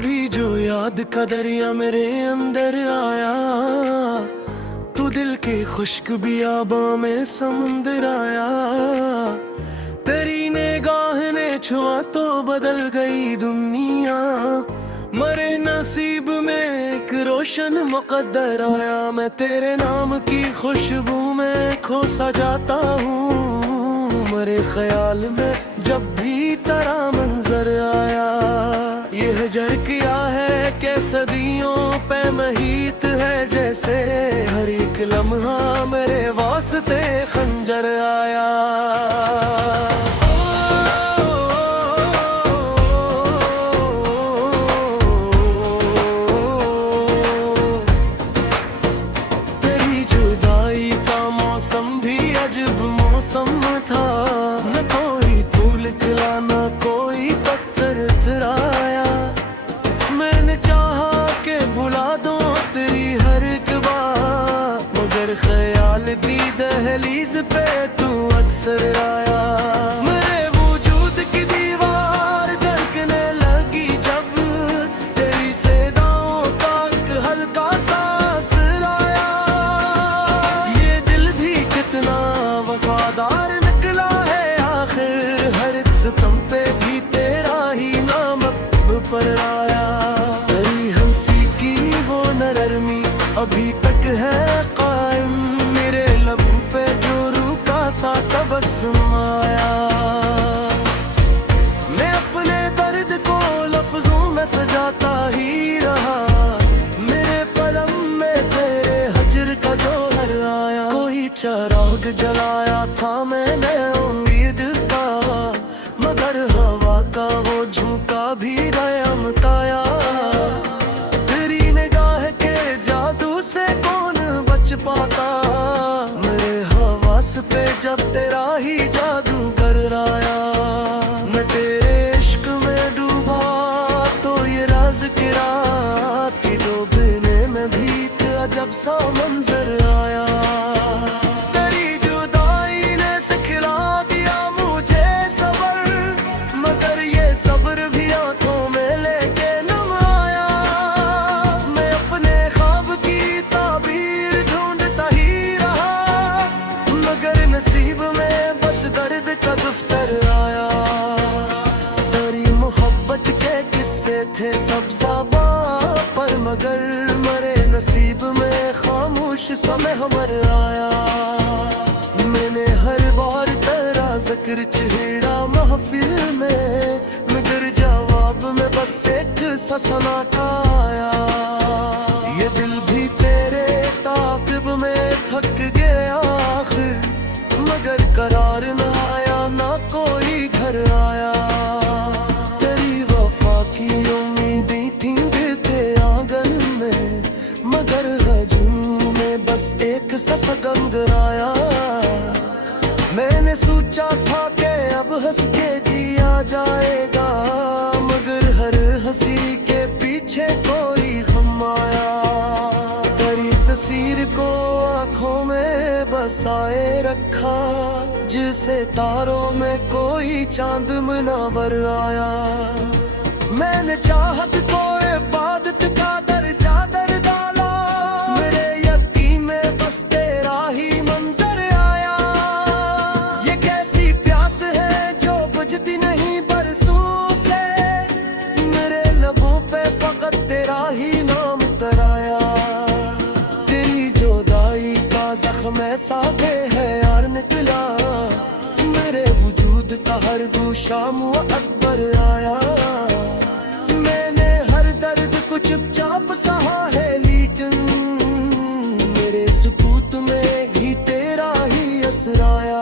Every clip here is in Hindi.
अभी जो याद का दरिया मेरे अंदर आया, तू दिल के खुश्क बियाबां में समुंदर आया। तेरी निगाह ने छुआ तो बदल गई दुनिया, मरे नसीब में एक रोशन मुकद्दर आया। मैं तेरे नाम की खुशबू में खो सा जाता हूँ, मरे ख्याल में जब भी तेरा मंजर आया। ये हजर किया है कि सदियों पे महीत है, जैसे हर एक लम्हा मेरे वास्ते खंजर आया। तेरी जुदाई का मौसम भी अजब मौसम था, न कोई फूल खिला न कोई पत्थर उतराया। मैंने चाहा कि भुला दो तेरी हर एक बात, मगर ख्याल की दहलीज पे तू अक्सर आया। मेरे वजूद की दीवार धड़कने लगी जब तेरी सदाओं तक हल्का सांस लाया। ये दिल भी कितना वफादार निकला है आखिर, हर एक सितम पे भी तेरा ही नाम अब पर आया। तेरी हंसी की वो नरमी अभी तक है कायम, मेरे लबों पे जो रूखा सा तबस्सुम आया। मैं अपने दर्द को लफ्जों में सजाता ही रहा, मेरे पलम में तेरे हजर का जोहर आया। कोई चिराग जलाया था मैंने उम्मीद का, मगर हवा का वो झोंका भी रहमताया। तेरी निगाह के जादू से कौन बच पाता, मेरे हवास पे जब तेरा ही जादू कर आया। मैं तेरे इश्क में डूबा तो ये राज की रात की डूबने में भी एक अजब सा मंजर आया। तेरी जुदाई ने सिखला दिया मुझे सब्र, मगर ये सब्र भी आंखों में लेके नम आया। मैं अपने ख्वाब की ताबीर ढूंढता ही रहा, मगर नसीब में बस दर्द का दफ्तर आया। तेरी मोहब्बत के किस्से थे सब ज़बां पर, मगर मरे नसीब में खामोश समय हमर आया। मैंने हर बार तेरा जिक्र छेड़ा महफिल में, मगर जवाब में बस एक सा सन्नाटा आया। ये दिल भी तेरे ताक़िब में थक गया आखिर, मगर करार न आया ना कोई घर आया। तेरी वफा की उम्मीदें थीं थे आंगन में, मगर हजूम में बस एक सा सगंगर आया। मैंने सोचा था कि अब हंस के जिया जाएगा, मगर हर हंसी के पीछे कोई गम आया। तेरी तस्वीर को आंखों में बसाए रखा, जिसे तारों में कोई चांद मुनव्वर आया। मैंने चाहत को इबादत का दर्जा दर डाला, मेरे यकीन में बस तेरा ही मंजर आया। ये कैसी प्यास है जो बुझती नहीं बरसों से, मेरे लबों पे फकत तेरा ही नाम तराया। तेरी जुदाई का जख्म ऐसा के है यार निकला, मेरे वजूद का हर गोशा मुअब्बर आया। मैंने हर दर्द को चुपचाप सहा है, लेकिन मेरे सुकूत में ही तेरा ही असर आया।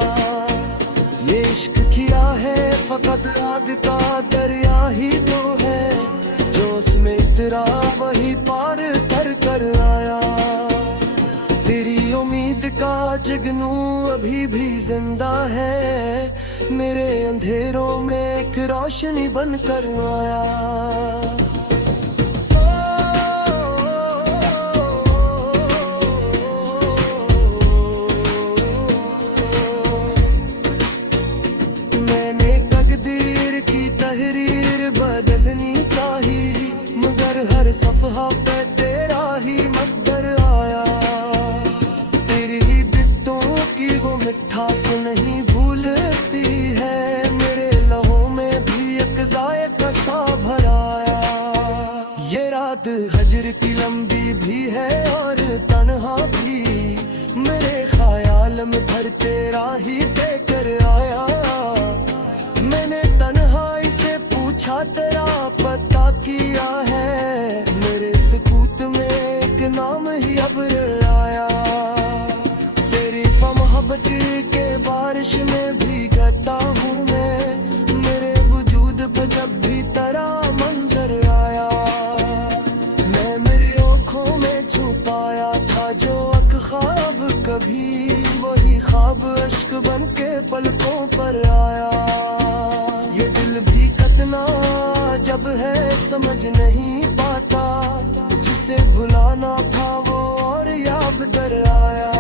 ये इश्क किया है फकत आग का दरिया ही तो है, जो उसमें इतरा वही पार कर कर आया। तेरी उम्मीद का जुगनू अभी भी जिंदा है, मेरे अंधेरों में एक रोशनी बन कर आया। मैंने तकदीर की तहरीर बदलनी चाहिए, ही मगर आया। तेरी ही बित्तों की वो मिठास नहीं भूलती है, मेरे लहू में भी एक जायका सा भराया। ये रात हजर की लंबी भी है और तन्हा भी, मेरे ख्याल में भर तेरा ही देकर आया। मैंने तन्हाई से पूछा तेरा पता किया है, मेरे सुकूत में एक नाम ही अब्र आया। तेरी मोहब्बत के बारिश में भीगता हूँ मैं, मेरे वजूद पे जब भी तेरा मंजर आया। मैं मेरी आँखों में छुपाया था जो ख्वाब, कभी वही ख्वाब अश्क बन के पलकों पर आया। ये दिल भी कितना जब है समझ नहीं पाता, जिसे भुलाना था वो और याद कर आया।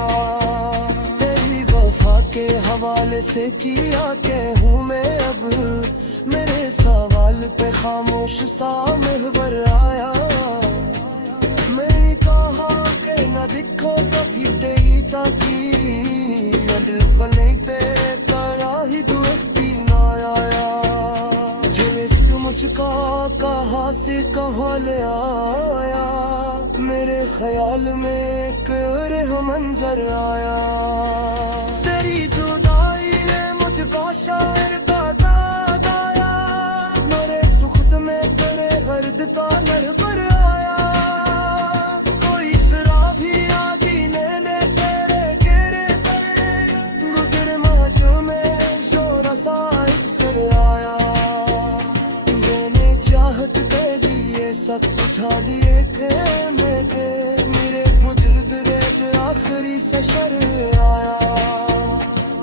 तेरी वफा के हवाले से किया कहूँ मैं अब, मेरे सवाल पे खामोश सा महवर आया। मैं कहा के न दिखो कभी तेरी ताकी, दिल को नहीं पे तारा ही दोस्ती ना आया। जो इश्क मुझका कहा से कहा ले आया, मेरे ख्याल में एक और मंजर आया। तेरी जुदाई है मुझको शायर का दाग आया, मेरे सुखद में तेरे दर्द का नर पर आया। कोई शराब भी आगी ने तेरे गिरे तेरे गुजर माचो में शोर सा अक्सर आया। मैंने चाहत दे दिए सब बुझा दिए थे मेरे मुजरद रेत आखिरी से शर आया।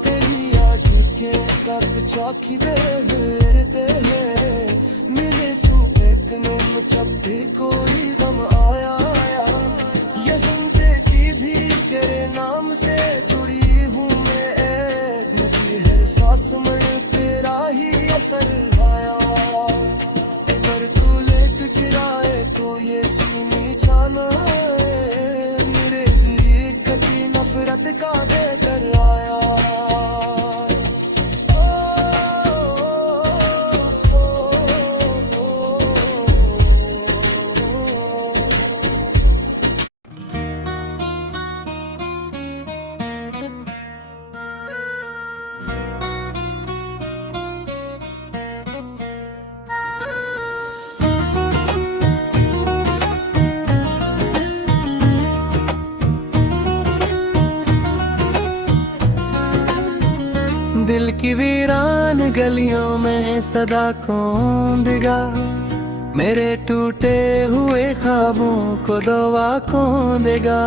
तेरी आगे के तब चाखी बेहरते हैं, मिले सूखे में जब भी कोई गम आया। ये सुनते की भी तेरे नाम से जुड़ी हूँ मैं, मुझे हर सांस में तेरा ही असर आया। अगर तू लेट गिराए तो ये सुनी जाना, मेरे जुए कभी नफरत का बेहतर आया। दिल की वीरान गलियों में सदा कौन देगा, मेरे टूटे हुए ख्वाबों को दवा कौन देगा।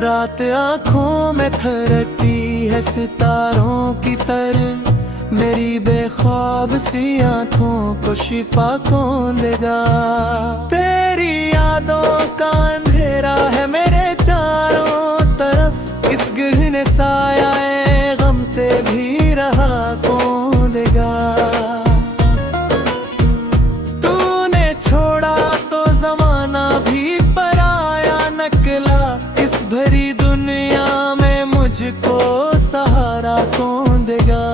रात आँखों में थरती है सितारों की तरह, मेरी बेख्वाब सी आँखों को शिफा कौन देगा। तेरी यादों का अंधेरा है मेरे चारों तरफ, इस गहने साया गम से भी रहा कौन देगा। तूने छोड़ा तो जमाना भी पराया निकला, इस भरी दुनिया में मुझको सहारा कौन देगा।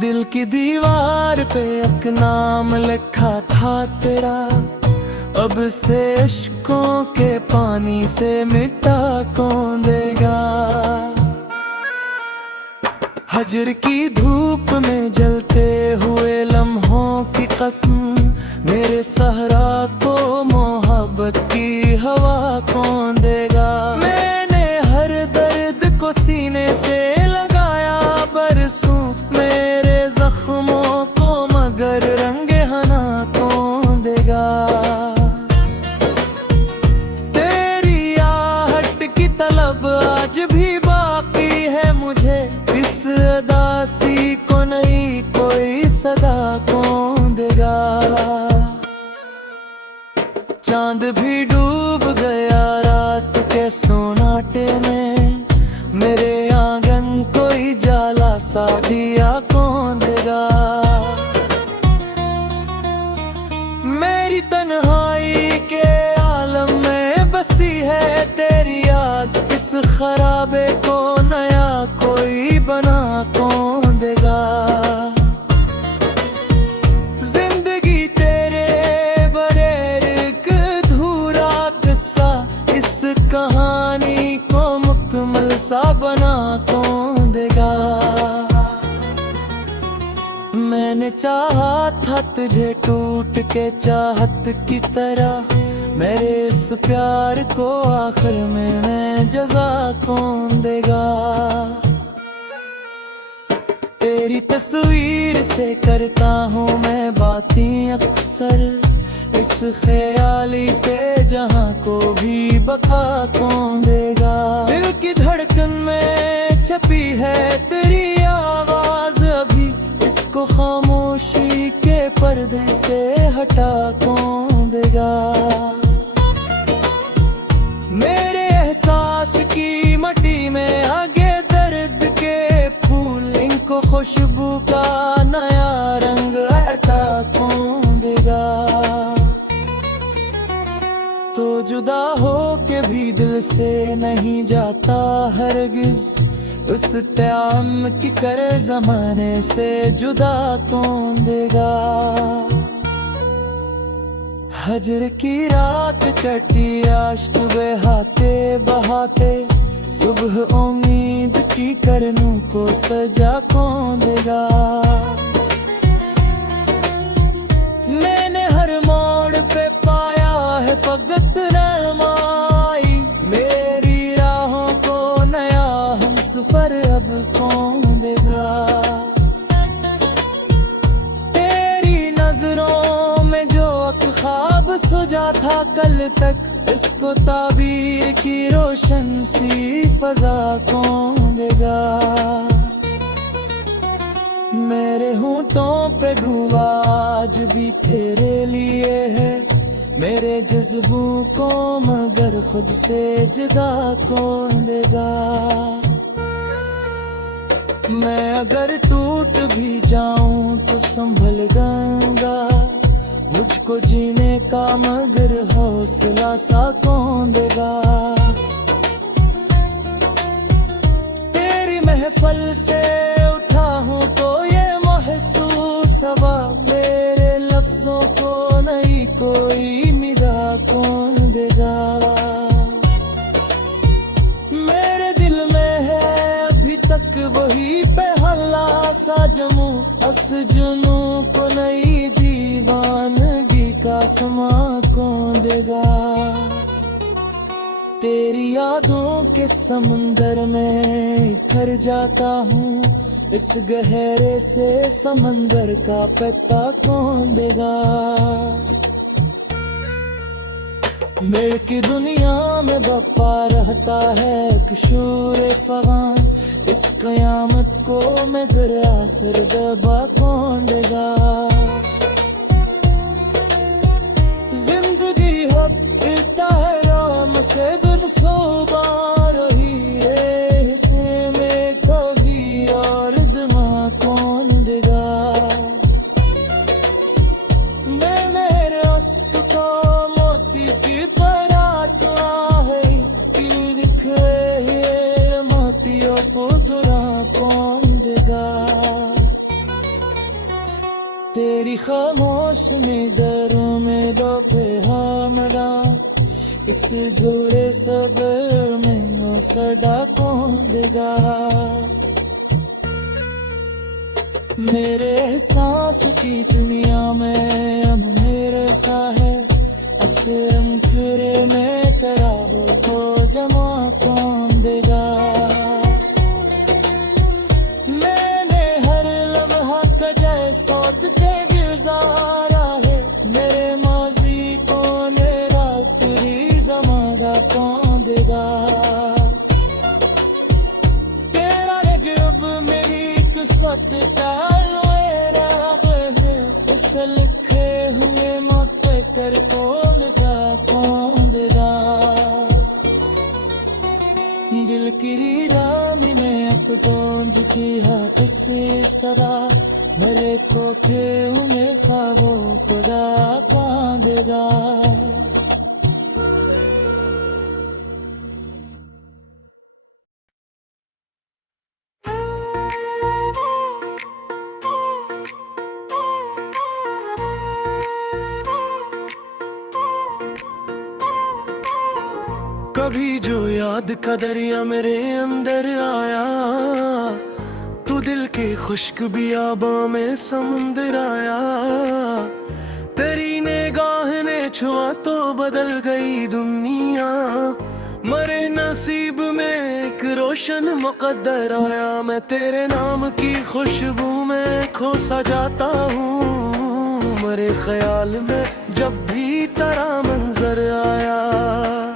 दिल की दीवार पे एक नाम लिखा था तेरा, अब से इश्कों के पानी से मिटा कौन देगा। हजर की धूप में जलते हुए लम्हों की कसम, मेरे सहरा को मोहब्बत की हवा कौन देगा। मैंने हर दर्द को सीने से लगाया बरसों, मेरे जख्मों को मगर रंगे हना कौन देगा। आज भी बाकी है मुझे, इस अदासी को नहीं कोई सदा कौन देगा। चांद भी डूब गया रात के सोनाटे में, मेरे आंगन कोई जाला सा दिया कौन देगा। मेरी तन्हाई के आलम में बसी है तेरी याद। इस खराबे को नया कोई बना कौन देगा। जिंदगी तेरे बगैर एक अधूरा किस्सा, इस कहानी को मुकम्मल सा बना कौन देगा। मैंने चाहा था तुझे टूट के चाहत की तरह, मेरे इस प्यार को आखिर में मैं जज़ा कौन देगा। तेरी तस्वीर से करता हूँ मैं बातें अक्सर, इस ख्याली से जहाँ को भी बका कौन देगा। दिल की धड़कन में छपी है तेरी आवाज अभी, इसको खामोशी के पर्दे से हटा कौन देगा। मेरे एहसास की मट्टी में आगे दर्द के फूल, इनको खुशबू का नया रंग हटा कौन देगा। तो जुदा हो के भी दिल से नहीं जाता हरगिज, उस त्याम की कर जमाने से जुदा कौन देगा। हजर की रात कटी आश्क बहाते बहाते, सुबह उम्मीद की करनों को सजा कौन देगा। मैंने हर मोड़ पे पाया है फकत रहमाई, मेरी राहों को नया हमसफर अब कौन देगा। तेरी नजरों में जो ख्वाब सुजा था कल तक, इसको ताबीर की रोशन सी फजा कौन देगा। मेरे होंठों पे धुआ आज भी तेरे लिए है, मेरे जज्बों को मगर खुद से जुदा कौन देगा। मैं अगर टूट भी जाऊं तो संभल गंगा, मुझको जीने का मगर हौसला सा कौन देगा। तेरी महफल से उठा हूँ तो ये महसूस हवा, मेरे लफ्जों को नहीं कोई मिदा कौन देगा। मेरे दिल में है अभी तक वही पहला सा जमू, अस जुनू को नई दीवानगी का समा कौन देगा। तेरी यादों के समंदर में कर जाता हूँ, इस गहरे से समंदर का पता कौन देगा। मेरे की दुनिया में बप्पा रहता है किशोर फगान, इस कयामत को मैं घर आखिर दबा कौन देगा। जिंदगी हटता है राम से बिन सोबा रही है, हिस्से में कभी और दिमा कौन देगा। मैं मेरे अस्त को मोती की तरह चाहे, लिख रहे मोतियों को जुरा कौन देगा। तेरी खामोश निदरों में डूबे हमरा, इस जोड़े सबर में नो सदा कौन देगा। मेरे एहसास की दुनिया में अब मेरे सा है, ऐसे अंतरे में चरागों को जमा कौन देगा। मैंने हर लम्हा कजय सोच के गुजारा है, मेरे माजी को मेरा तेरी जमादा कौन देगा। तेरा अब मेरी किस्मत का इस लिखे हुए मौत कर कौन गा कौन देगा। दिल की रानी में अक गूंज की हाथ से सदा, मेरे कोठे में ख्वाबों खुदा कौन देगा। आएगा। कभी जो याद का दरिया मेरे अंदर आया, तू दिल के खुश्क बियाबां में समुंदर आया। तेरी निगाह ने छुआ तो बदल गई दुनिया, मरे नसीब में एक रोशन मुकद्दर आया। मैं तेरे नाम की खुशबू में खो सा जाता हूँ, मरे ख्याल में जब भी तेरा मंजर आया।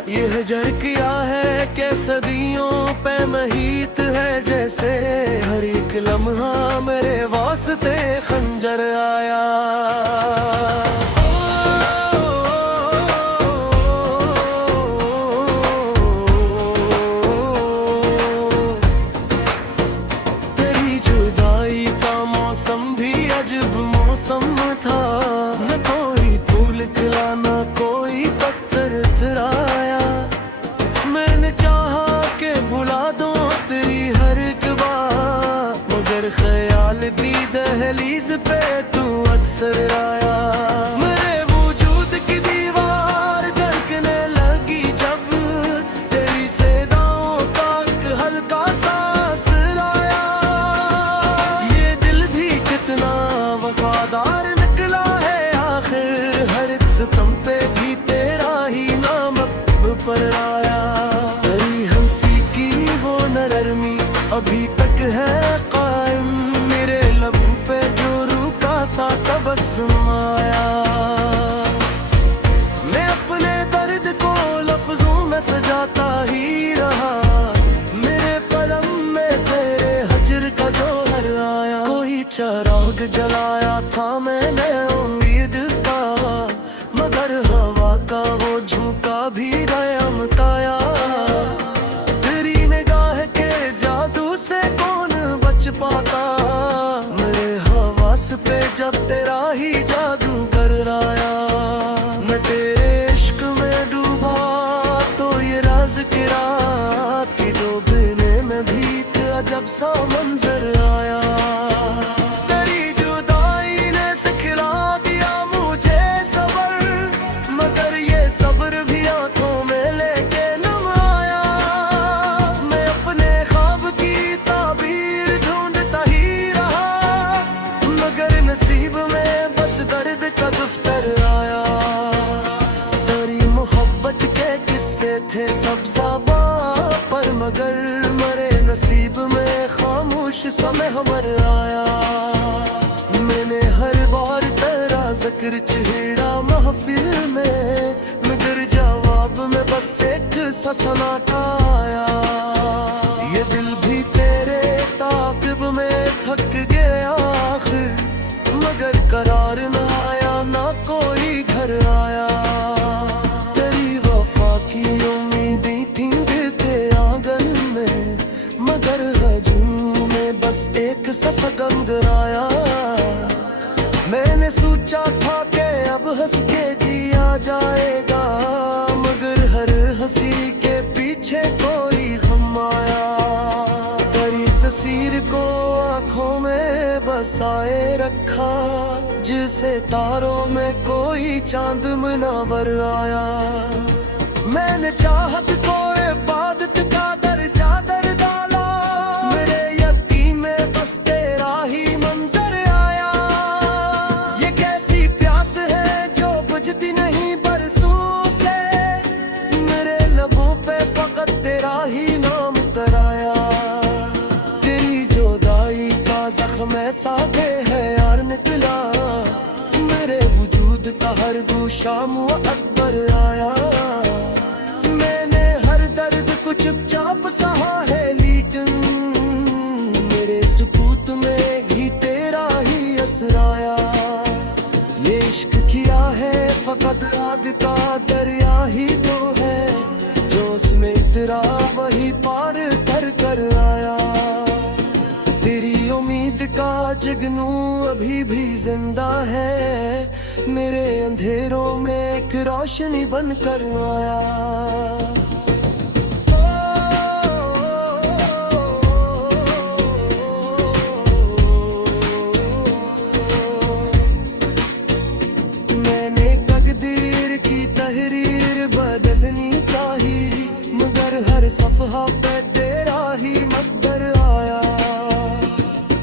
यह जर किया है कि सदियों पे महीत है, जैसे हर एक लम्हा मेरे वास्ते खंजर आया। तेरी जुदाई का मौसम भी अजब मौसम था, न कोई फूल खिला न कोई पत्थर उतराया। मैंने चाहा कि भुला दूं तेरी हर एक बात, मगर ख्याल दी दहलीज पे तू अक्सर आया। मेरे वजूद की दीवार धड़कने लगी जब तेरी सदाओं तक हल्का सांस लाया। ये दिल भी कितना वफादार निकला है आखिर, हर एक सितम पे भी तेरा ही नाम अब पर आया। तेरी हंसी की वो नरमी अभी तक है कायम, मेरे लबों पे जो रूखा सा तबस्सुम आया। मैं अपने दर्द को लफ्जों में सजाता ही रहा, मेरे कलम में तेरे हजर का जोहर आया। कोई चिराग जलाया था मैंने उम्मीद का, मगर हवा का वो झोंका भी रहमताया। तेरी निगाह के जादू से कौन बच पाता, मेरे हवास पे जब तेरा ही जादू कर आया। मैं तेरे इश्क में डूबा तो ये राज की रात की डूबने में भी एक अजब सा मंजर आया। तेरी जुदाई ने सिखला दिया मुझे सबर, मगर ये सब्र भी आंखों में लेके नम आया। मैं अपने ख्वाब की ताबीर ढूंढता ही रहा, मगर नसीब में बस दर्द का दफ्तर आया। तेरी मोहब्बत के किस्से थे सब ज़बां पर, मगर मरे नसीब में खामोश समय हमर आया। मैंने हर बार तेरा जिक्र छेड़ा महफिल में, मगर जवाब में बस एक सा सन्नाटा आया। ये दिल भी तेरे ताक़िब में थक गया आखिर, मगर करार न आया ना कोई घर आया। तेरी वफा की उम्मीदें थीं दिल के आंगन में, मगर हजूम में बस एक सा सगम गिराया। मैंने सोचा था कि अब हंस के जिया जाएगा, मगर हर हंसी के पीछे कोई गम आया। तेरी तस्वीर को आंखों में बसाए रखा, जिसे तारों में कोई चांद मुनव्वर आया। मैंने चाहत को इबादत का दर्जा दर डाला, मेरे यकीन में बस तेरा ही मंजर आया। ये कैसी प्यास है जो बुझती नहीं बरसों से, मेरे लबों पे फकत तेरा ही नाम तराया। तेरी जुदाई का जख्म ऐसा है यार निकला, मेरे वजूद का हर गोशा मुअब्बर आया। मैंने हर दर्द को चुपचाप सहा है, लेकिन मेरे सुकूत में भी तेरा ही असर आया। ये इश्क किया है फकत आग का दरिया ही तो है, जो उसमें इतरा वही पार कर कर आया। तेरी उम्मीद का जगनू अभी भी जिंदा है, मेरे अंधेरों में एक रोशनी बन कर आया। मैंने तकदीर की तहरीर बदलनी चाहिए, मगर हर सफहा पे तेरा ही मकबर आया।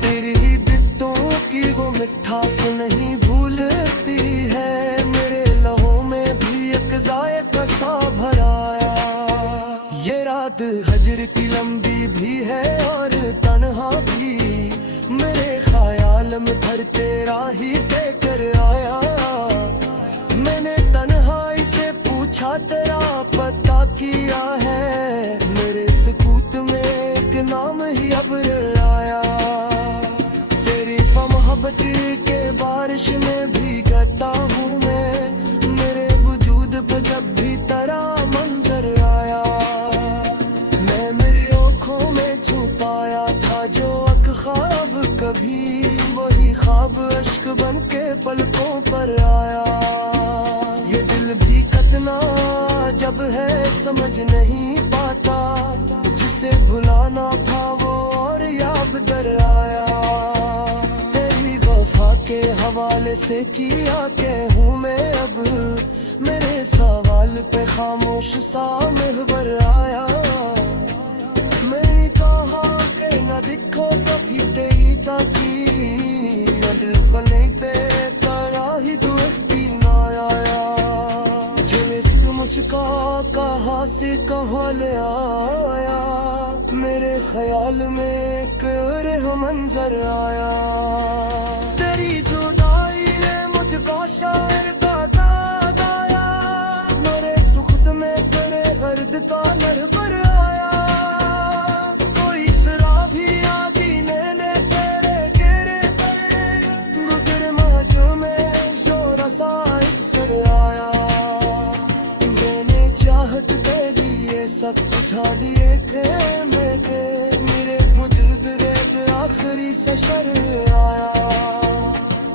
तेरी ही बित्तों की वो मिठास नहीं भूलती है, मेरे लहों में भी एक ज़ायक़ा सा भराया। ये रात हजर की लंबी भी है और तन्हा भी, मेरे ख्याल में भर तेरा ही देकर आया। मैंने तन्हाई से पूछा तेरा पता किया है, मेरे सुकूत में एक नाम ही अब्र आया। तेरी मोहब्बत के बारिश में भीगता हूँ मैं, मेरे वजूद पे जब भी तेरा मंजर आया। मैं मेरी आँखों में छुपाया था जो एक ख्वाब, कभी वही ख्वाब अश्क बन के पलकों पर आया। ये दिल भी कितना जब है समझ नहीं पाता, जिसे भुलाना था वो और याद कर आया। तेरी वफा के हवाले से किया के हूँ मैं अब, मेरे सवाल पे खामोश सा महवर आया। मैंने कहा कि न दिखो कभी तेरी ताकी, न दिल को नहीं पे करा ही दुखती ना आया। मुझका कहाँ से कहाँ ले आया, मेरे ख्याल में एक रेह मंजर आया। तेरी जुदाई ने मुझको शायर का दाद आया, मेरे सुख में तेरे दर्द का नरबर आया। कोई शराबी आदमी ने तेरे घेरे पे गुजर माजो में जोर सा सर आया। चाहत दे दिए सब बुझा दिए थे मेरे वजूद रेत आखिरी से शर आया।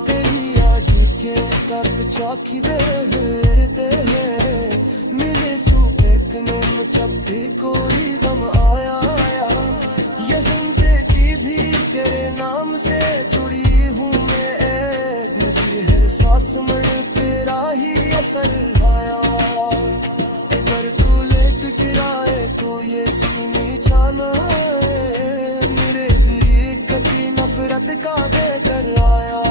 तेरी याद के तब चौकी देते हैं, मिले सूखे दिनों जब भी कोई गम आया। ये जिंदगी भी तेरे नाम से जुड़ी हूँ मैं, मुझे हर सांस में तेरा ही असर आया। मेरे जी कभी नफरत का बेदर आया।